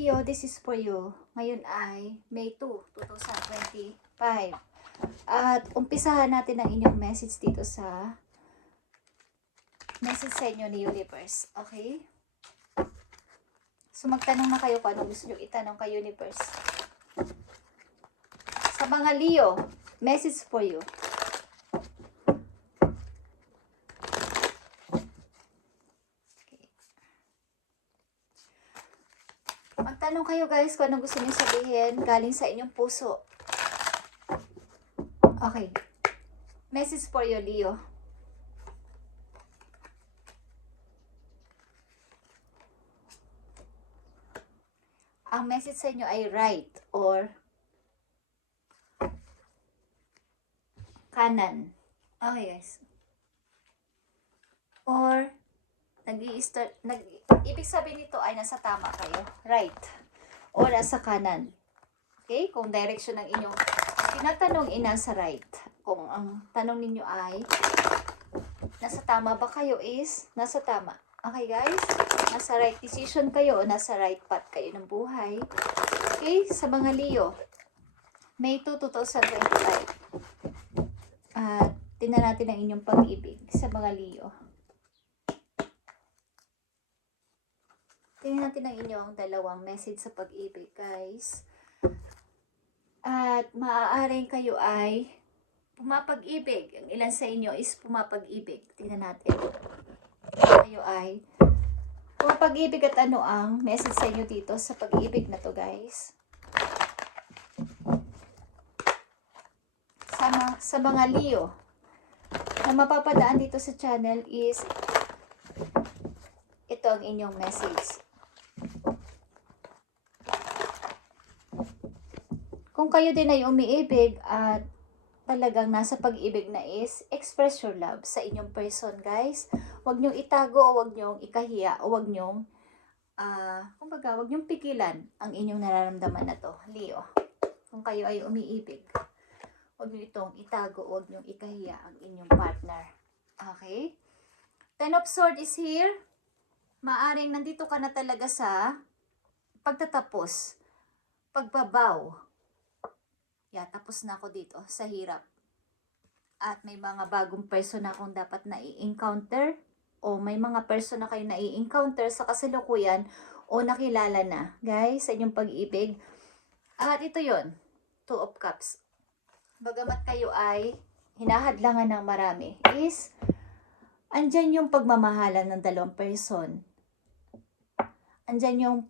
Leo, this is for you. Ngayon ay May 2, 2025. At umpisahan natin ang inyong message dito sa message sa inyo ni Universe. Okay? So magtanong na kayo kung anong gusto nyo itanong kay Universe. Sa mga Leo, message for you. Magtanong kayo guys kung anong gusto niyo sabihin galing sa inyong puso. Okay. Message for you, Leo. Ang message sa inyo ay right or kanan. Okay guys. Or ibig sabihin nito ay nasa tama kayo, right, o nasa kanan. Okay? Kung direction ng inyong tinatanong ay nasa right. Kung ang tanong ninyo ay nasa tama ba kayo is nasa tama. Okay guys? Nasa right decision kayo o nasa right path kayo ng buhay. Okay? Sa mga Leo, May 2, 2025. At tingnan natin ang inyong pag-ibig sa mga Leo. Tingnan natin ang inyong dalawang message sa pag-ibig, guys. At maaaring kayo ay pumapag-ibig. Ang ilan sa inyo is pumapag-ibig. Tingnan natin. Kayo ay pumapag-ibig at ano ang message sa inyo dito sa pag-ibig na to, guys. Sa mga Leo na mapapadaan dito sa channel is ito ang inyong message. Kung kayo din ay umiibig at talagang nasa pag-ibig na is, express your love sa inyong person, guys. Huwag niyong itago o huwag niyong ikahiya o huwag niyong, huwag niyong pigilan ang inyong nararamdaman na to, Leo. Kung kayo ay umiibig, huwag niyo itong itago o huwag niyong ikahiya ang inyong partner. Okay? Ten of Swords is here. Maaring nandito ka na talaga sa pagtatapos, pagbabaw. Yeah, tapos na ako dito sa hirap. At may mga bagong person na akong dapat na i-encounter o may mga person na kayo na i-encounter sa kasalukuyan o nakilala na, guys, sa inyong pag-ibig. At ito yon, Two of Cups. Bagamat kayo ay hinahadlangan ng marami, is andyan yung pagmamahalan ng dalawang person. Andyan yung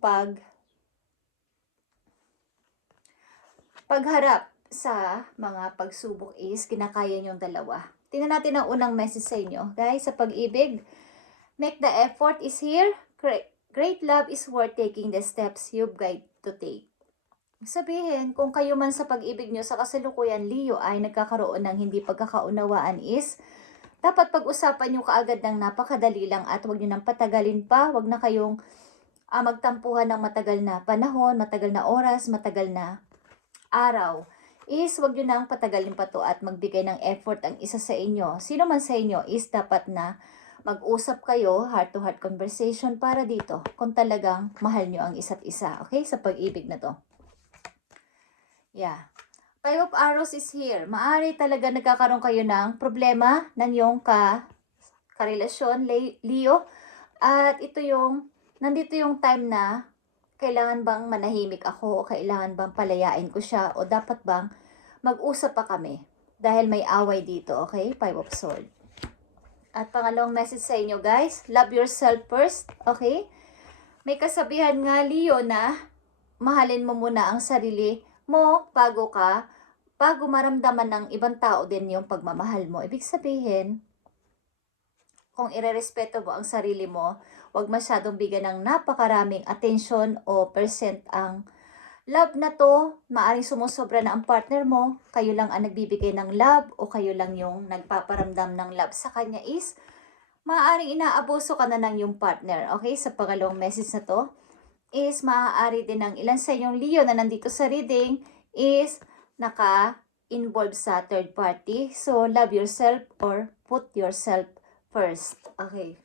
pagharap sa mga pagsubok is kinakaya niyong dalawa. Tingnan natin ang unang message sa inyo. Guys, sa pag-ibig, make the effort is here. Great love is worth taking the steps you've got to take. Sabihin, kung kayo man sa pag-ibig nyo sa kasalukuyan, Leo, ay nagkakaroon ng hindi pagkakaunawaan is, dapat pag-usapan nyo kaagad ng napakadali lang at huwag nyo nang patagalin pa. Huwag na kayong magtampuhan ng matagal na panahon, matagal na oras, matagal na araw. Is wag nyo nang patagalin pa to at magbigay ng effort ang isa sa inyo. Sino man sa inyo is dapat na mag-usap kayo, heart-to-heart conversation para dito kung talagang mahal nyo ang isa't isa. Okay? Sa pag-ibig na to. Yeah. Five of Arrows is here. Maari talaga nagkakaroon kayo ng problema ng iyong karelasyon, Leo. At ito nandito yung time na kailangan bang manahimik ako o kailangan bang palayain ko siya o dapat bang mag-usap pa kami dahil may away dito, okay? Five of Swords. At pangalawang message sa inyo, guys, love yourself first, okay? May kasabihan nga, Leo, na mahalin mo muna ang sarili mo bago maramdaman ng ibang tao din yung pagmamahal mo. Ibig sabihin, kung irerespeto mo ang sarili mo, huwag masyadong bigyan ng napakaraming attention o percent ang love na to. Maaring sumusobra na ang partner mo, kayo lang ang nagbibigay ng love o kayo lang yung nagpaparamdam ng love sa kanya is, maaaring inaabuso ka na ng yung partner. Okay, sa pangalawang message na to, is maaari din ng ilan sa inyong Leo na nandito sa reading is naka-involve sa third party. So, love yourself or put yourself first. Okay.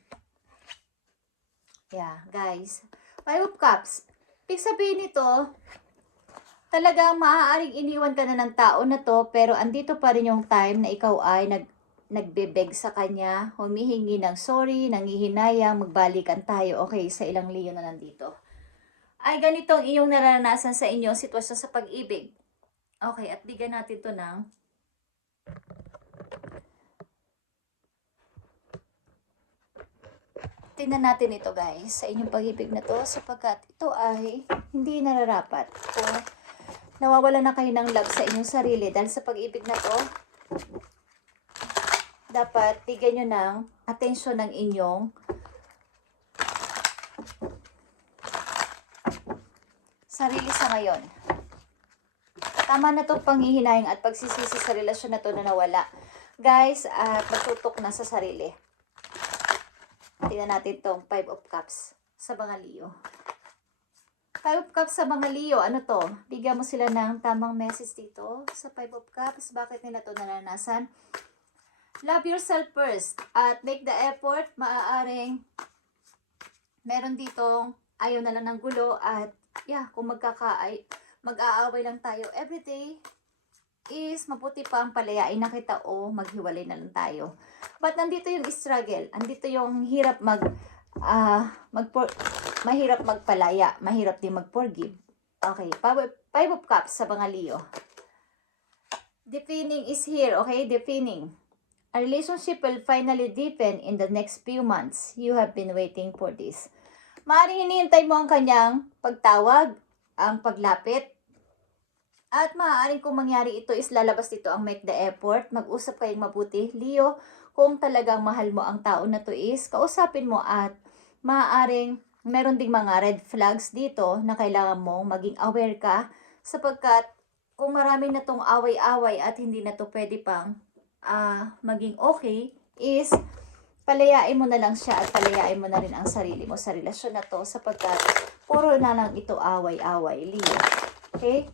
Yeah, guys. Five of Cups. Ibig sabihin nito, talagang maaaring iniwan ka na ng tao na to, pero andito pa rin yung time na ikaw ay nagbebeg sa kanya, humihingi ng sorry, nanghihinayang, magbalikan tayo, okay, sa ilang Leo na nandito. Ay ganito ang iyong naranasan sa inyong sitwasyon sa pag-ibig. Okay, at bigyan natin to ng tingnan natin ito guys sa inyong pag-ibig na to, sapagkat ito ay hindi nararapat. Kung nawawala na kayo ng love sa inyong sarili dahil sa pag-ibig na to, dapat bigyan nyo ng atensyon ng inyong sarili sa ngayon. Tama na itong panghihinayang at pagsisisi sa relasyon na to na nawala. Guys, at matutok na sa sarili. Tingnan natin itong 5 of Cups sa mga Leo. 5 of Cups sa mga Leo, ano to? Bigyan mo sila ng tamang message dito sa 5 of Cups. Bakit nila to naranasan? Love yourself first at make the effort. Maaaring meron ditong ayaw na lang ng gulo at kung mag-aaway lang tayo everyday, is mabuti pa ang palayain na kita o maghiwalay na lang tayo. But nandito yung struggle, andito yung hirap mahirap magpalaya, mahirap din mag-forgive. Okay, 5 of Cups sa mga Leo. Deepening is here, okay? Deepening. A relationship will finally deepen in the next few months. You have been waiting for this. Maaaring hinihintay mo ang kanyang pagtawag, ang paglapit. At maaaring kung mangyari ito is lalabas dito ang make the effort. Mag-usap kayong mabuti. Leo, kung talagang mahal mo ang tao na to is, kausapin mo at maaaring meron ding mga red flags dito na kailangan mong maging aware ka, sapagkat kung marami na tong away-away at hindi na to pwede pang maging okay, is palayain mo na lang siya at palayain mo na rin ang sarili mo sa relasyon na to, sapagkat puro na lang ito away-away, Leo. Okay?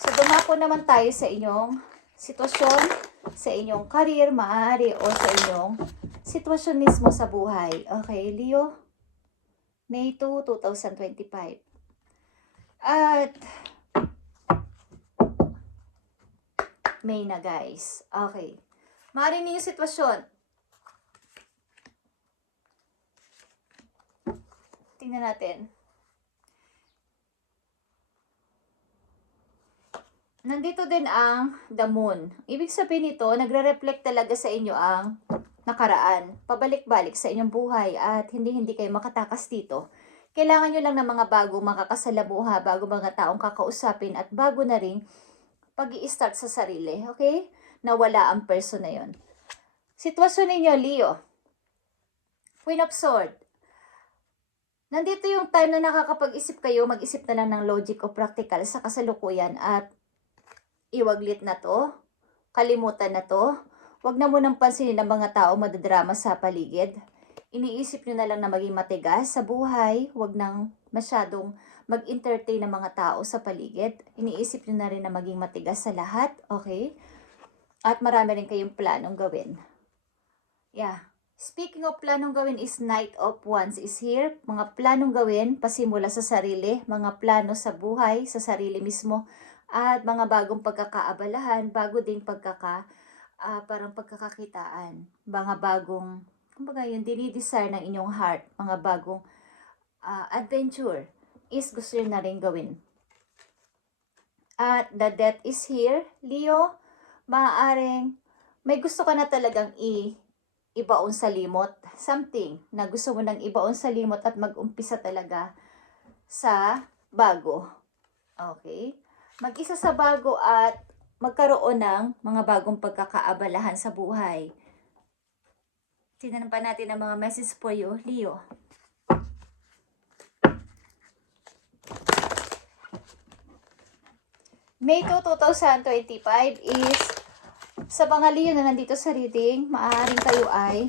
So, dumako naman tayo sa inyong sitwasyon, sa inyong career, maaari, o sa inyong sitwasyon mismo sa buhay. Okay, Leo? May 2, 2025. At May na, guys. Okay. Maaari niyo yung sitwasyon. Tingnan natin. Nandito din ang the moon. Ibig sabihin nito, nagre-reflect talaga sa inyo ang nakaraan. Pabalik-balik sa inyong buhay at hindi kayo makatakas dito. Kailangan nyo lang ng mga bagong makakasalamuha, bago mga taong kakausapin at bago na rin pag-i-start sa sarili. Okay? Nawala ang person na yon. Sitwasyon ninyo, Leo. Queen of Swords. Nandito yung time na nakakapag-isip kayo, mag-isip na lang ng logic o practical sa kasalukuyan at iwaglit na to, kalimutan na to. Huwag na munang pansinin ng mga tao madadrama sa paligid. Iniisip nyo na lang na maging matigas sa buhay. Huwag nang masyadong mag-entertain ng mga tao sa paligid. Iniisip nyo na rin na maging matigas sa lahat. Okay? At marami rin kayong planong gawin. Yeah. Speaking of planong gawin is Knight of Wands is here. Mga planong gawin, pasimula sa sarili. Mga plano sa buhay, sa sarili mismo. At mga bagong pagkakaabalahan, bago ding parang pagkakakitaan. Mga bagong, kumbaga yung dinidesire ng inyong heart, mga bagong adventure is gusto nyo na rin gawin. At the Death is here. Leo, maaaring may gusto ka na talagang ibaon sa limot. Something na gusto mo nang ibaon sa limot at mag-umpisa talaga sa bago. Okay? Mag-isa sa bago at magkaroon ng mga bagong pagkakaabalahan sa buhay. Tingnan pa natin ang mga message for you, Leo. May 2, 2025 is sa mga Leo na nandito sa reading, maaaring kayo ay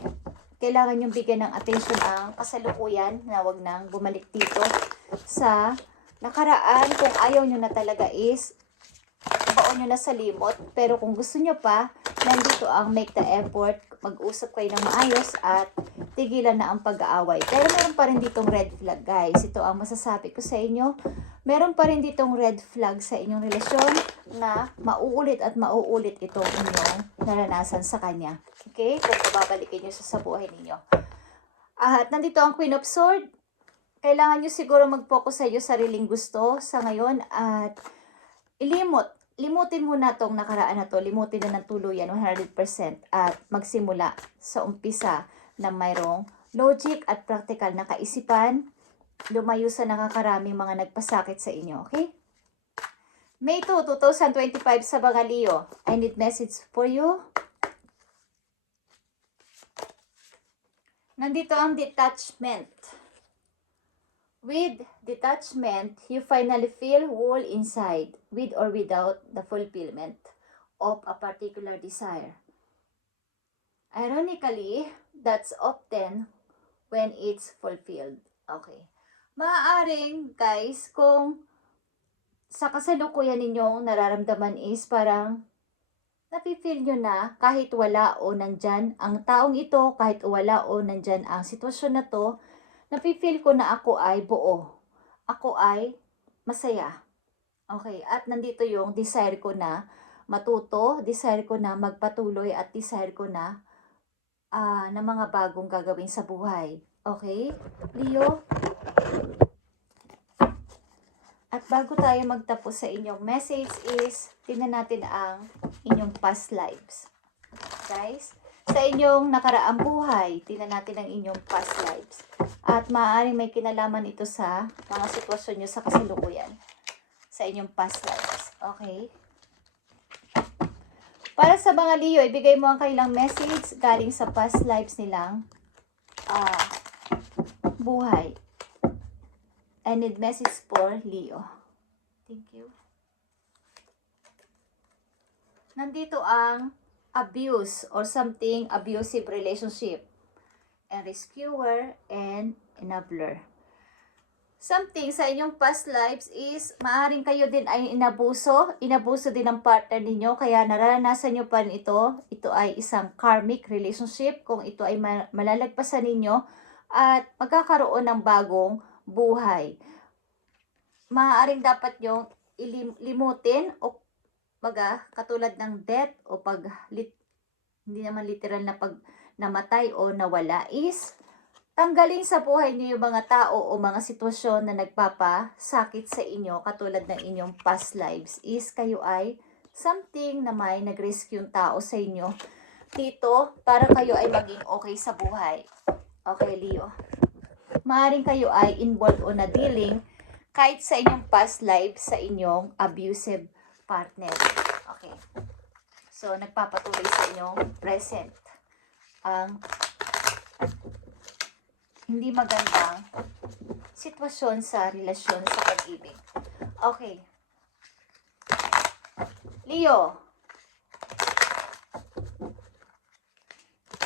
kailangan yung bigyan ng attention ang kasalukuyan na wag nang bumalik dito sa nakaraan. Kung ayaw nyo na talaga is baon nyo na sa limot. Pero kung gusto nyo pa, nandito ang make the effort. mag-usap kayo ng maayos at tigilan na ang pag-aaway. Pero meron pa rin ditong red flag, guys. Ito ang masasabi ko sa inyo. Meron pa rin ditong red flag sa inyong relasyon na mauulit at mauulit itong inyong naranasan sa kanya. Okay? Kung babalikin nyo sa buhay ninyo. At nandito ang Queen of Swords. Kailangan nyo siguro mag-focus sa iyo sariling gusto sa ngayon at limutin mo na tong nakaraan na to, limutin na ng tuluyan 100% at magsimula sa umpisa na mayroong logic at practical na kaisipan, lumayo sa nakakaraming mga nagpasakit sa inyo, okay? May 2, 2025 sa mga Leo. I need message for you. Nandito ang detachment. With detachment, you finally feel whole inside, with or without the fulfillment of a particular desire. Ironically, that's often when it's fulfilled. Okay. Maaaring, guys, kung sa kasalukuyan ninyong nararamdaman is parang napifeel nyo na kahit wala o nandyan ang taong ito, kahit wala o nandyan ang sitwasyon na to, napifeel ko na ako ay buo. Ako ay masaya. Okay, at nandito yung desire ko na matuto, desire ko na magpatuloy, at desire ko na mga bagong gagawin sa buhay. Okay, Leo? At bago tayo magtapos sa inyong message is, tingnan natin ang inyong past lives. Guys, sa inyong nakaraang buhay, tingnan natin ang inyong past lives. At maaaring may kinalaman ito sa mga sitwasyon nyo sa kasalukuyan. Sa inyong past lives. Okay? Para sa mga Leo, ibigay mo ang kailang message galing sa past lives nilang buhay. I need message for Leo. Thank you. Nandito ang abuse or something abusive relationship. And rescuer and enabler. Something sa inyong past lives is maaring kayo din ay inabuso din ng partner ninyo, kaya nararanasan nyo pa rin ito. Ito ay isang karmic relationship kung ito ay malalagpasan ninyo at magkakaroon ng bagong buhay. Maaaring dapat nyong limutin o katulad ng death o hindi naman literal na pag namatay o nawala is tanggalin sa buhay niyo yung mga tao o mga sitwasyon na nagpapasakit sa inyo katulad ng inyong past lives is kayo ay something na may nag-rescue yung tao sa inyo dito para kayo ay maging okay sa buhay. Okay, Leo. Maaaring kayo ay involved o na dealing kahit sa inyong past lives sa inyong abusive partner. Okay. So, nagpapatuloy sa inyong present ang hindi magandang sitwasyon sa relasyon sa pag-ibig. Okay. Leo.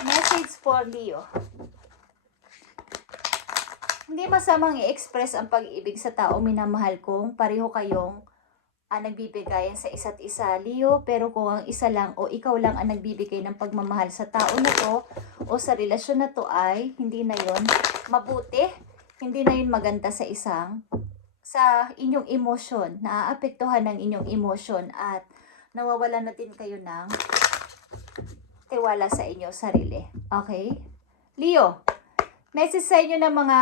Message for Leo. Hindi masamang i-express ang pag-ibig sa taong minamahal kung pareho kayong nagbibigayan sa isa't isa, Leo, pero kung ang isa lang o ikaw lang ang nagbibigay ng pagmamahal sa tao na to o sa relasyon na to ay hindi na yon mabuti, hindi na yun maganda sa inyong emosyon, naaapektuhan ng inyong emosyon at nawawalan na din kayo ng tiwala sa inyong sarili. Okay? Leo, message sa inyo ng mga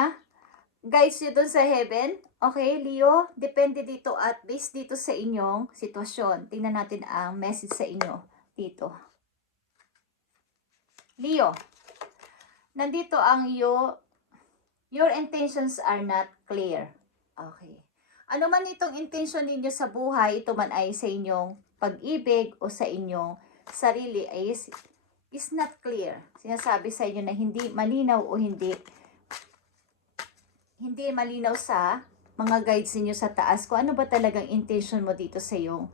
guides nyo dun sa heaven. Okay, Leo, depende dito at based dito sa inyong sitwasyon. Tingnan natin ang message sa inyo dito. Leo, nandito ang your intentions are not clear. Okay. Ano man itong intention ninyo sa buhay, ito man ay sa inyong pag-ibig o sa inyong sarili is not clear. Sinasabi sa inyo na hindi malinaw o hindi malinaw sa mga guides niyo sa taas kung ano ba talagang intention mo dito sa iyong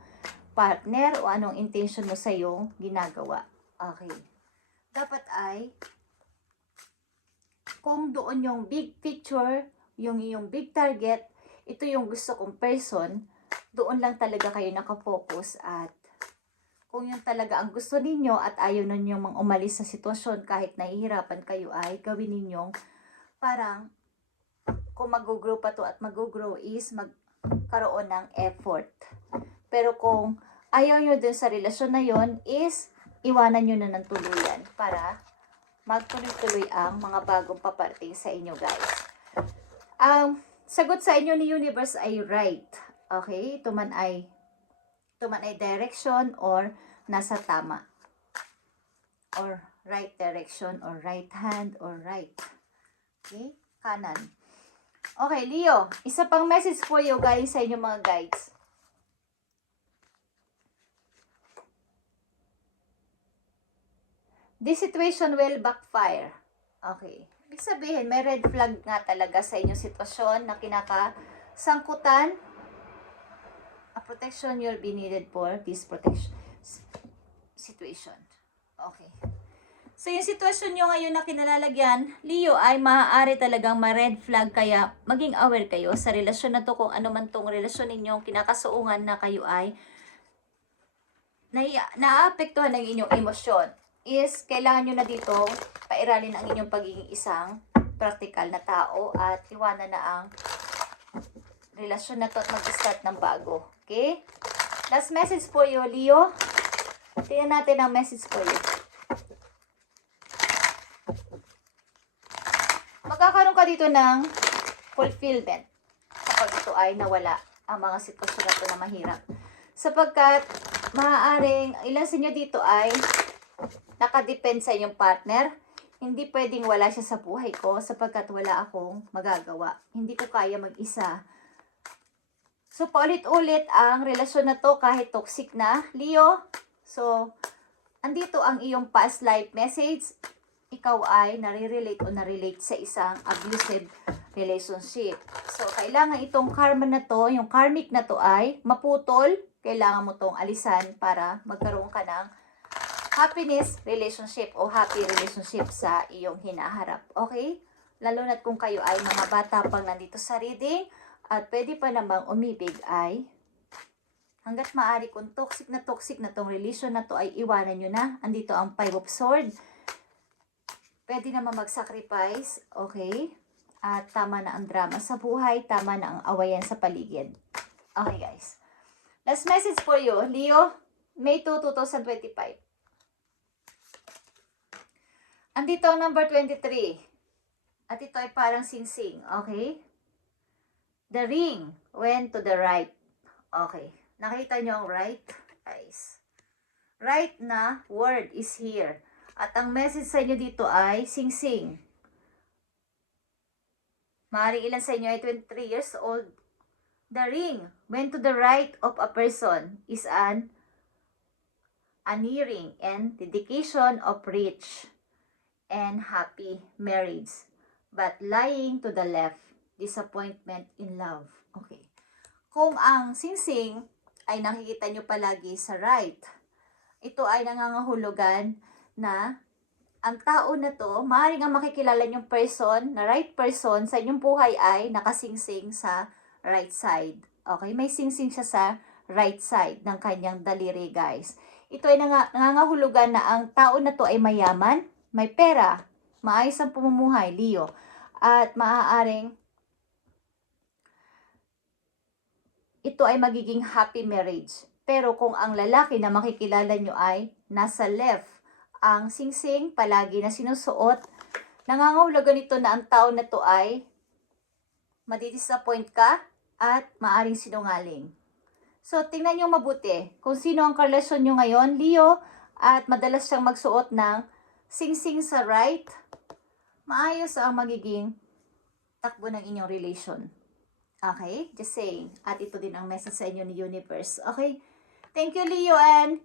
partner o anong intention mo sa iyong ginagawa. Okay. Dapat ay kung doon yung big picture, yung iyong big target, ito yung gusto kong person, doon lang talaga kayo nakafocus at kung yun talaga ang gusto ninyo at ayaw ninyo mang umalis sa sitwasyon kahit nahihirapan kayo, ay gawin ninyong parang kung mag-grow pa to at mag-grow is magkaroon ng effort. Pero kung ayaw nyo dun sa relasyon na yon is iwanan nyo na ng tuluyan para magtuloy-tuloy ang mga bagong paparating sa inyo, guys. Ang sagot sa inyo ni universe ay right. Okay? Ito man ay direction or nasa tama. Or right direction or right hand or right. Okay? Kanan. Okay, Leo. Isa pang message for you guys sa inyo mga guides. This situation will backfire. Okay. Ibig sabihin, may red flag nga talaga sa inyong sitwasyon na kinakasangkutan. A protection you'll be needed for this protection situation. Okay. So, yung sitwasyon nyo ngayon na kinalalagyan, Leo, ay maaari talagang ma-red flag, kaya maging aware kayo sa relasyon na to, kung ano man tong relasyon ninyong kinakasuungan na kayo ay naaapektuhan ng inyong emosyon. Is, kailangan nyo na dito pairalin ang inyong pagiging isang practical na tao at iwanan na ang relasyon na to at mag-start ng bago. Okay? Last message for you, Leo. Tingnan natin ang message for you. Magkakaroon ka dito ng fulfillment kapag ito ay nawala ang mga sitwasyon na ito na mahirap. Sapagkat maaaring ilan sa inyo dito ay nakadepend sa inyong partner. Hindi pwedeng wala siya sa buhay ko sapagkat wala akong magagawa. Hindi ko kaya mag-isa. So, paulit-ulit ang relasyon na to kahit toxic na, Leo. So, andito ang iyong past life message. Ikaw ay nare-relate o narelate sa isang abusive relationship. So, kailangan itong karma na to, yung karmic na to ay maputol. Kailangan mo tong alisan para magkaroon ka ng happiness relationship o happy relationship sa iyong hinaharap. Okay? Lalo na't kung kayo ay mga bata pang nandito sa reading at pwede pa namang umibig, ay hanggat maaari kung toxic na tong relation na to ay iwanan nyo na. Andito ang 5 of Swords. Pwede naman mag-sacrifice, okay? At tama na ang drama sa buhay, tama na ang awayan sa paligid. Okay, guys. Last message for you, Leo, May 2, 2025. Andito ang number 23. At ito ay parang singsing, okay? The ring went to the right. Okay. Nakita nyo ang right, guys? Right na word is here. At ang message sa inyo dito ay sing-sing. Maaaring ilan sa inyo ay 23 years old. The ring went to the right of a person is an nearing and dedication of rich and happy marriage. But lying to the left, disappointment in love. Okay. Kung ang sing-sing ay nakikita nyo palagi sa right, ito ay nangangahulugan na ang tao na to, maaaring ang makikilala yung person, na right person sa inyong buhay ay nakasingsing sa right side. Okay, may singsing siya sa right side ng kanyang daliri, guys. Ito ay nangangahulugan na ang tao na to ay mayaman, may pera, maayos ang pamumuhay, Leo, at maaaring ito ay magiging happy marriage. Pero kung ang lalaki na makikilala nyo ay nasa left, ang singsing palagi na sinusuot, nangangahulugan ito na ang tao na to ay madidisappoint ka at maaring sinungaling. So, tingnan nyo mabuti kung sino ang karelasyon nyo ngayon, Leo, at madalas siyang magsuot ng singsing sa right, maayos ang magiging takbo ng inyong relation. Okay? Just saying. At ito din ang message sa inyo ni universe. Okay? Thank you, Leo, and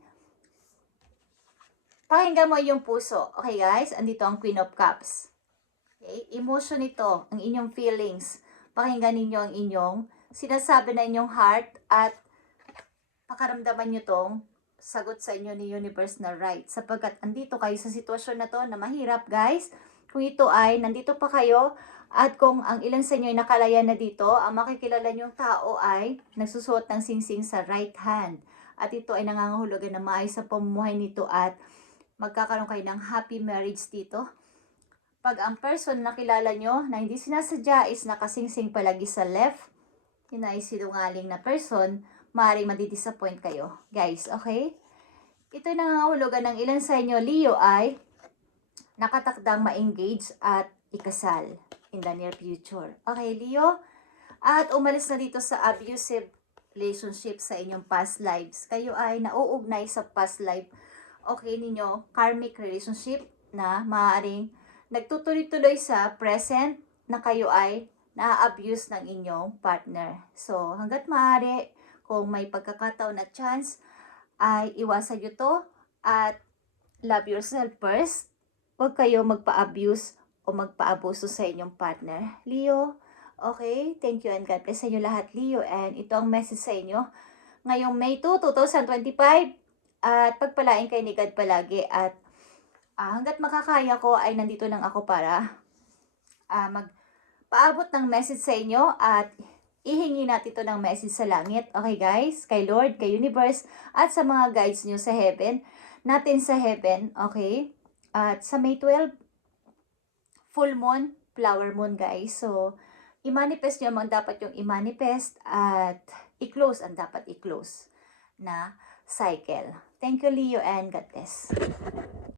pakinggan mo yung puso. Okay, guys? Andito ang Queen of Cups. Okay? Emotion ito, ang inyong feelings. Pakinggan ninyo ang inyong sinasabi na inyong heart at pakaramdaman nyo tong sagot sa inyo ni universe na right. Sapagkat andito kayo sa sitwasyon na to na mahirap, guys. Kung ito ay nandito pa kayo at kung ang ilan sa inyo ay nakalaya na dito, ang makikilala nyong tao ay nagsusuot ng singsing sa right hand. at ito ay nangangahulugan na maayos sa pamumuhay nito at magkakaroon kayo ng happy marriage dito. Pag ang person na kilala nyo na hindi sinasadya is nakasingsing palagi sa left, yun ay sinungaling na person, maaaring madidisappoint kayo. Guys, okay? Ito'y nangangahulugan ng ilan sa inyo, Leo, ay nakatakdang ma-engage at ikasal in the near future. Okay, Leo? At umalis na dito sa abusive relationship sa inyong past lives. Kayo ay nauugnay sa past life, okay, ninyo, karmic relationship na maaaring nagtutuloy-tuloy sa present na kayo ay na-abuse ng inyong partner. So, hanggat maaari, kung may pagkakataon na chance, ay iwasan nyo to at love yourself first. Huwag kayo magpa-abuse o magpa-abuso sa inyong partner. Leo, okay? Thank you and God bless sa inyo lahat, Leo. And ito ang message sa inyo ngayong May 2, 2025. At pagpalain kayo ni God palagi. At hanggat makakaya ko ay nandito lang ako para magpaabot ng message sa inyo at ihingi natin ito ng message sa langit. Okay guys? Kay Lord, kay Universe, at sa mga guides nyo sa heaven. Natin sa heaven, okay? At sa May 12, full moon, flower moon guys. So, i-manifest nyo ang dapat yung i-manifest at i-close ang dapat i-close na cycle. Thank you, Leo, and God bless.